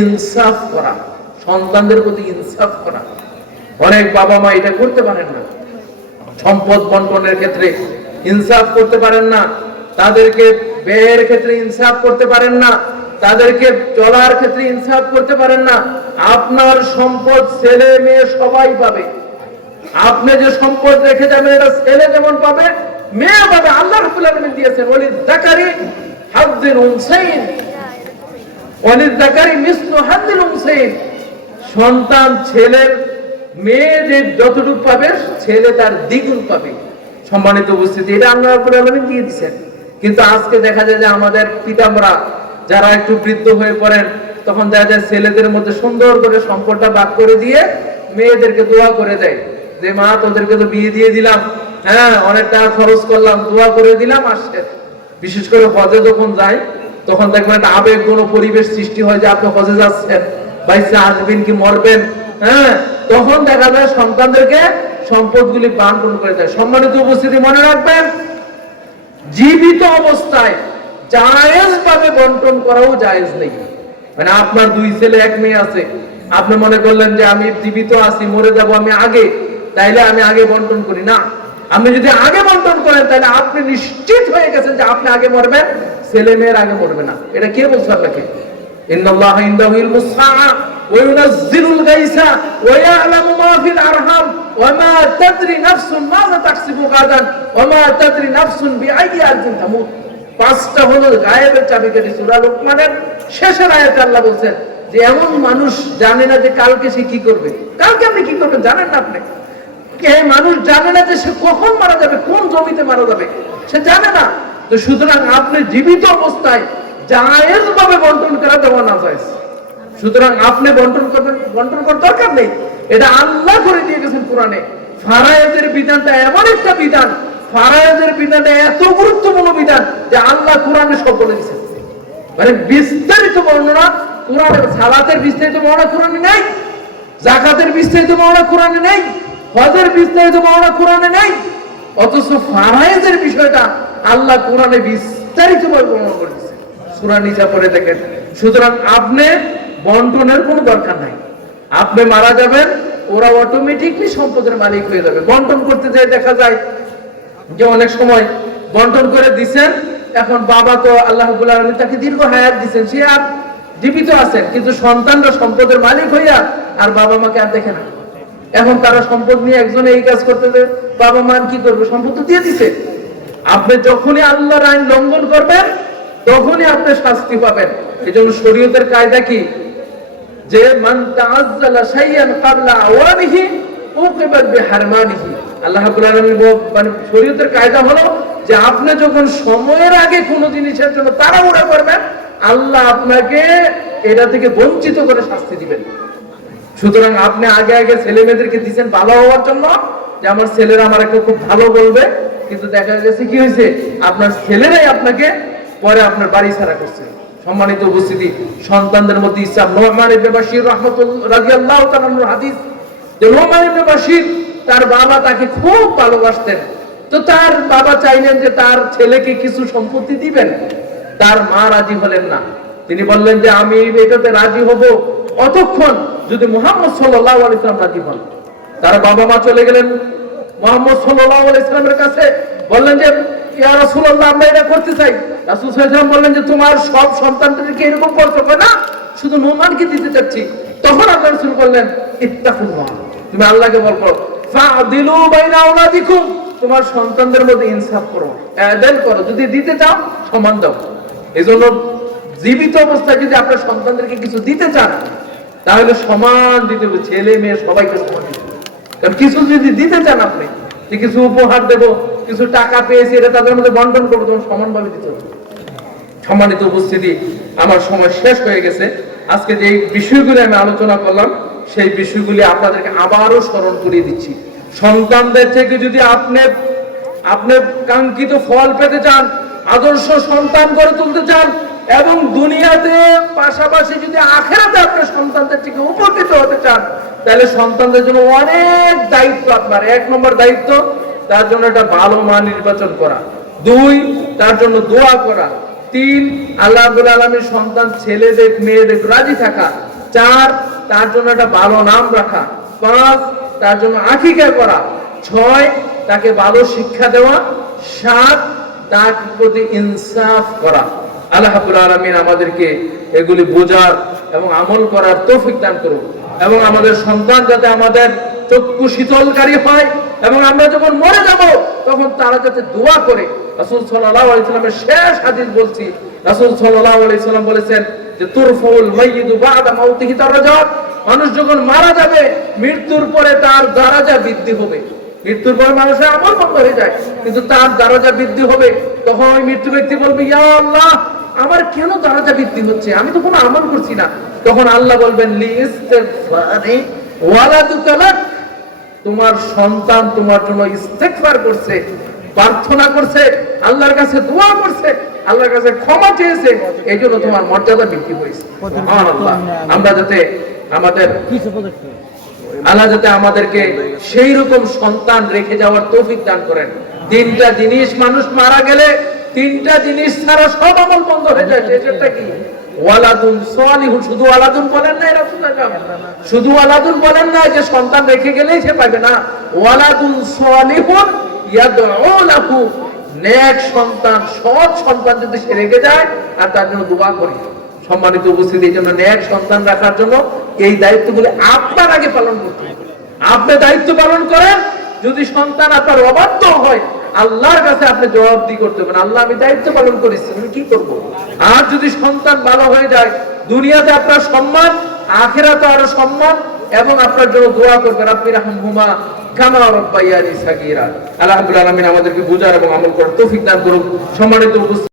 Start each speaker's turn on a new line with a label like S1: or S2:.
S1: ইনসাফ করা, সন্তানদের প্রতি ইনসাফ করা। অনেক বাবা মা এটা করতে পারেন না। সম্পদ বন্টনের ক্ষেত্রে ইনসাফ করতে পারেন না। তাদেরকে ব্যয়ের ক্ষেত্রে ইনসাফ করতে পারেন না। তাদেরকে চলার ক্ষেত্রে ইনসাফ করতে পারেন না। আপনার সম্পদ ছেলে মেয়ে সবাই পাবে। আপনি যে সম্পদ রেখে যাবেন, এটা ছেলে যেমন পাবে, মেয়ে পাবে। আল্লাহ দিয়েছেন সন্তান, ছেলের পাবে, ছেলে তার দ্বিগুণ পাবে। সম্মানিত উপস্থিতি, এটা আল্লাহ কিন্তু আজকে দেখা যায় যে আমাদের পিতামরা যারা একটু বৃদ্ধ হয়ে পড়েন, তখন দেখা যায় ছেলেদের মধ্যে সুন্দর করে সম্পদটা ভাগ করে দিয়ে মেয়েদেরকে দোয়া করে দেয়। যে, মা, তোদেরকে তো বিয়ে দিয়ে দিলাম। হ্যাঁ অনেক টাকা খরচ করলাম, দোয়া করে দিলাম, আসছে। বিশেষ করে হজে যখন যাই তখন দেখবেন একটা আবেগ কোনো পরিবেশ সৃষ্টি হয় যে আপনি হজে যাচ্ছেন, বাইসে আসবেন কি মরবেন হ্যাঁ? তখন দেখা যায় সন্তানদেরকে সম্পদগুলি বান্টন করে দেয়। সম্মানিত উপস্থিতি মনে রাখবেন, জীবিত অবস্থায় জায়েজ ভাবে বন্টন করাও জায়েজ নেই। মানে আপনার দুই ছেলে, এক মেয়ে আছে। আপনি মনে করলেন যে আমি জীবিত আছি, মরে যাব আমি আগে, তাইলে আমি আগে বন্টন করি। না, আপনি যদি আগে বন্টন করেন তাহলে আপনি নিশ্চিত হয়ে গেছেন যে আপনি আগে মরবেন। ছেলে মেয়ের আগে মরবে না। এটা কে বলছে লোকমানের শেষের যে এমন মানুষ জানে না যে কালকে সে কি করবে। কালকে আপনি কি করবেন জানেন না আপনি? মানুষ জানে না যে সে কখন মারা যাবে, কোন জমিতে মারা যাবে, সে জানে না। তো সুতরাং আপনি জীবিত অবস্থায় জায়েজ ভাবে বন্টন করা দেওয়া না যায়। সুতরাং আপনি বন্টন করবেন, বন্টন করার দরকার নেই। এটা আল্লাহ করে দিয়ে গেছেন কোরআনে। ফারায়েজের বিধানটা এমন একটা বিধান, ফারায়েজের বিধানটা এত গুরুত্বপূর্ণ বিধান যে আল্লাহ কোরআনে সব বলে দিয়েছেন। মানে বিস্তারিত বর্ণনা কোরআনে সালাতের বিস্তারিত বর্ণনা কোরআনে নেই জাকাতের বিস্তারিত বর্ণনা কোরআনে নেই, হজের বিস্তারিত বর্ণনা কোরআনে নেই। অথচ ফারায়েজের বিষয়টা আল্লাহ কোরআনে বিস্তারিত বর্ণনা করেছে। সূরা নিসা পড়ে দেখেন, সুতরাং আপনি বন্টনের কোনো দরকার নাই। আপনি মারা যাবেন, ওরা অটোমেটিকলি সম্পদের মালিক হয়ে যাবে। বন্টন করতে যেয়ে দেখা যায় যে অনেক সময় বন্টন করে দিছেন, এখন বাবা তো আল্লাহ আলামিন তাকে দীর্ঘ হায়াত দিছেন, সে আর জীবিত আছেন, কিন্তু সন্তানরা সম্পদের মালিক হইয়া আর বাবা মাকে আর দেখে না। এখন তারা সম্পদ নিয়ে একজনে এই কাজ করতে বাবা মা কি করবে? সম্পদ তো দিয়ে দিছে। আপনি যখনই আল্লাহর আইন লঙ্ঘন করবেন, তখনই আপনি শাস্তি পাবেন। এই জন্য শরীয়তের কায়দা কি? যে মান তাআজ্জালা শাইয়ান ক্বাবলা আওয়ানিহি উকিবাত বিহারমানিহি। আল্লাহ রাব্বুল আলামিন মানে শরীয়তের কায়দা হলো যে আপনি যখন সময়ের আগে কোনো জিনিসের জন্য তারা তাড়াহুড়া করবেন, আল্লাহ আপনাকে এটা থেকে বঞ্চিত করে শাস্তি দিবেন। সুতরাং আপনি আগে আগে ছেলে মেয়েদেরকে দিচ্ছেন ভালো হওয়ার জন্য যে আমার ছেলেরা আমাকে খুব ভালো বলবে। কিন্তু দেখা গেছে কি হয়েছে? আপনার ছেলেরাই আপনাকে পরে আপনার বাড়ি ছাড়া করছে। সম্মানিত উপস্থিতি, সন্তানদের মধ্যে ইসলাম। নোমান ইবনে বাশির রাদিয়াল্লাহু হাদিস। যে নোমান ইবনে তার বাবা তাকে খুব ভালোবাসতেন। তো তার বাবা চাইলেন যে তার ছেলেকে কিছু সম্পত্তি দিবেন। তার মা রাজি হলেন না। তিনি বললেন যে, আমি এটাতে রাজি হব অতক্ষণ যদি মোহাম্মদ সাল্লাহ ইসলাম রাজি হন। তার বাবা মা চলে গেলেন। মোহাম্মদ কাছে বললেন যে, ইয়া আমরা এটা করতে চাই। বললেন যে, তোমার সব সন্তানদেরকে এরকম করতে হবে না, শুধু দিতে চাচ্ছি। তখন আল্লাহ বললেন ইত্তাকুল্লাহ তুমি আল্লাহকে বল করো। ফাদিলু বাইনা আওলাদিকুম, তোমার সন্তানদের মধ্যে ইনসাফ করো আদাল করো, যদি দিতে চাও সমান দাও। এজন্য জীবিত অবস্থায় যদি আপনার সন্তানদেরকে কিছু দিতে চান, তাহলে সমান দিতে হবে। ছেলে মেয়ে সবাইকে সমান দিতে কিছু যদি দিতে চান আপনি, যে কিছু উপহার দেবো, কিছু টাকা পেয়েছি, এটা তাদের মধ্যে বন্টন করব, তখন সমানভাবে দিতে হবে। সম্মানিত উপস্থিতি, আমার সময় শেষ হয়ে গেছে। আজকে যে বিষয়গুলি আমি আলোচনা করলাম, সেই বিষয়গুলি আপনাদেরকে আবারও স্মরণ করিয়ে দিচ্ছি। সন্তানদের থেকে যদি আপনি আপনি কাঙ্ক্ষিত ফল পেতে চান, আদর্শ সন্তান গড়ে তুলতে চান এবং দুনিয়াতে পাশাপাশি যদি আখেরাতে আপনার সন্তানদের থেকে উপকৃত হতে চান, তাহলে সন্তানদের জন্য অনেক দায়িত্ব আপনার। এক নম্বর দায়িত্ব, তার জন্য একটা ভালো মা নির্বাচন করা। দুই, তার জন্য দোয়া করা। তিন, আল্লাহ আব্দুল আলমীর সন্তান, ছেলেদের, মেয়েদের রাজি থাকা। চার, তার জন্য একটা ভালো নাম রাখা। পাঁচ, তার জন্য আকিকা করা। ছয়, তাকে ভালো শিক্ষা দেওয়া। সাত, তার প্রতি ইনসাফ করা। আল্লাহ আলামিন আমাদেরকে এগুলি বোঝার এবং আমল করার তৌফিক দান করুন। এবং আমাদের সন্তান যাতে আমাদের চক্ষু শীতলকারী হয় এবং আমরা যখন মরে যাব, তখন তারা যাতে দোয়া করে। রাসূল সাল্লাল্লাহু আলাইহি সাল্লামের শেষ হাদিস বলছি। রাসূল সাল্লাল্লাহু আলাইহি সাল্লাম বলেছেন যে, তুরফুল মাইয়িদু বাদা মাউতিহি দারাজাত মানুষ যখন মারা যাবে, মৃত্যুর পরে তার দারাজা বৃদ্ধি হবে। মৃত্যুর পরে মানুষের আমল বন্ধ হয়ে যায়। কিন্তু তার দারাজা বৃদ্ধি হবে। তখন ওই মৃত্যু ব্যক্তি বলবে, ইয়া আল্লাহ আমার কেন দারাজা বৃদ্ধি হচ্ছে? আমি তো কোনো আমল করছি না। তখন আল্লাহ বলবেন তোমার সন্তান তোমার জন্য ইস্তেগফার করছে, প্রার্থনা করছে, আল্লাহর কাছে দোয়া করছে, আল্লাহর কাছে ক্ষমা চেয়েছে। এই জন্য তোমার মর্যাদা বৃদ্ধি হয়েছে। আমরা যাতে আমাদের আল্লাহ যাতে আমাদেরকে সেই রকম সন্তান রেখে যাওয়ার তৌফিক দান করেন। তিনটা জিনিস, মানুষ মারা গেলে তিনটা জিনিস ছাড়া সব আমল বন্ধ হয়ে যায়, সেটা কি? শুধু ওয়ালাদুন বলেন না যে সন্তান রেখে গেলেই সে পাবে না। ওয়ালাদুন সালিহুন নেক সন্তান, সৎ সন্তান যদি সে রেখে যায়, আর তার জন্য দোয়া করি। সম্মানিত উপস্থিতি, এই জন্য ন্যাক সন্তান রাখার জন্য এই দায়িত্বগুলি আপনার আগে পালন করতে হবে। আপনি দায়িত্ব পালন করেন, যদি সন্তান আপনার অবাধ্য হয় আল্লাহর কাছে আপনি জবাবদি করতে পারেন। আল্লাহ, আমি দায়িত্ব পালন করেছি, আমি কি করব? আর যদি সন্তান ভালো হয়ে যায়, দুনিয়াতে আপনার সম্মান, আখেরাতে আরও সম্মান, এবং আপনার জন্য দোয়া করবেন, আপনি রাহম হুমা কামা রব্বাইয়ানি আল্লাহ রাব্বুল আমাদেরকে বুঝার এবং আমল করার তৌফিক দান করুন সম্মানিত উপস্থিতি